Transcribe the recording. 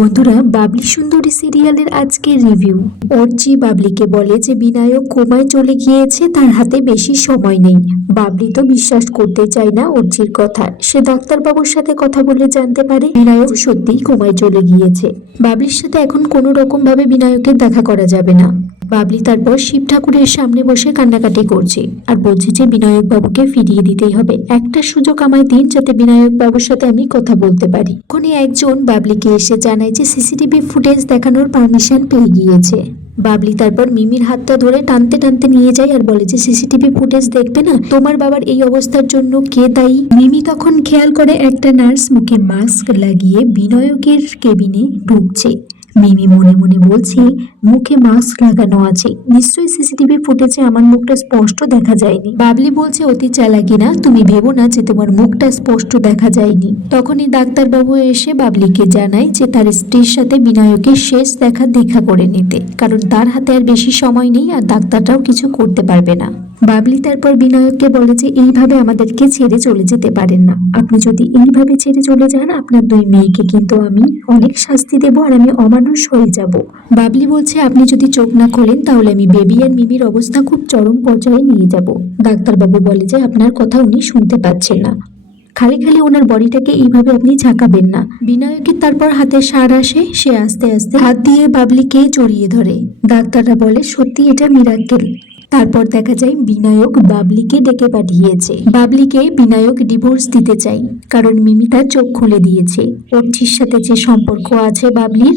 বন্ধুরা, বাবলি সুন্দরী সিরিয়ালের আজকের রিভিউ। অর্চি বাবলিকে বলে যে বিনায়ক কোমায় চলে গিয়েছে, তার হাতে বেশি সময় নেই। বাবলি তো বিশ্বাস করতে চায় না অর্চির কথা। সে ডাক্তারবাবুর সাথে কথা বলে জানতে পারে বিনায়ক সত্যিই কোমায় চলে গিয়েছে। বাবলির সাথে এখন কোনো রকম ভাবে বিনায়কের দেখা করা যাবে না। বাবলি তারপর শিব ঠাকুরের সামনে বসে কান্নাকাটি করছে আর বলছে যে বিনায়ক বাবুকে ফিরিয়ে দিতেই হবে। একটা সুযোগ আমায় দিন যাতে বিনায়ক বাবুর সাথে আমি কথা বলতে পারি। ওখানে একজন বাবলিকে এসে জানায় যে সিসিটিভি ফুটেজ দেখানোর পারমিশন পেয়ে গিয়েছে। বাবলি তারপর মিমির হাতটা ধরে টানতে টানতে নিয়ে যায় আর বলে যে সিসিটিভি ফুটেজ দেখবে না, তোমার বাবার এই অবস্থার জন্য কে দায়ী। মিমি তখন খেয়াল করে একটা নার্স মুখে মাস্ক লাগিয়ে বিনায়কের কেবিনে ঢুকছে। মিমি মনে মনে বলছে মুখে মাস্ক লাগানো আছে, নিশ্চয়ই সিসিটিভি ফুটেজে আমার মুখটা স্পষ্ট দেখা যায়নি। বাবলি বলছে অতি চালাকি না, তুমি ভেবো না যে তোমার মুখটা স্পষ্ট দেখা যায়নি। তখনই ডাক্তারবাবু এসে বাবলিকে জানায় যে তার স্ত্রীর সাথে বিনায়কের শেষ দেখা করে নিতে, কারণ তার হাতে আর বেশি সময় নেই আর ডাক্তারটাও কিছু করতে পারবে না। বাবলি তারপর বিনায়ককে বলে যে এইভাবে আমাদেরকে ছেড়ে চলে যেতে পারেন না। আপনি যদি এইভাবে ছেড়ে চলে যান, আপনার দুই মেয়েকে কিন্তু আমি অনেক শাস্তি দেব আর আমি অমানুষ হয়ে যাব। বাবলি বলছে আপনি যদি চোখ না খোলেন তাহলে আমি বেবি আর মিমির অবস্থা খুব চরম পর্যায়ে নিয়ে যাব। ডাক্তারবাবু বলে যে আপনার কথা উনি শুনতে পাচ্ছেন না, খালি খালি ওনার বডিটাকে এইভাবে আপনি ঝাঁকাবেন না। বিনায়কের তারপর হাতে সার আসে, সে আস্তে আস্তে হাত দিয়ে বাবলিকে জড়িয়ে ধরে। ডাক্তাররা বলে সত্যি এটা মিরাক্কেল। তারপর দেখা যায় বিনায়ক বাবলিকে ডেকে পাঠিয়েছে। বাবলিকে বিনায়ক ডিভোর্স দিতে চাই, কারণ মিমি তার চোখ খুলে দিয়েছে। অর্চির সাথে যে সম্পর্ক আছে বাবলির,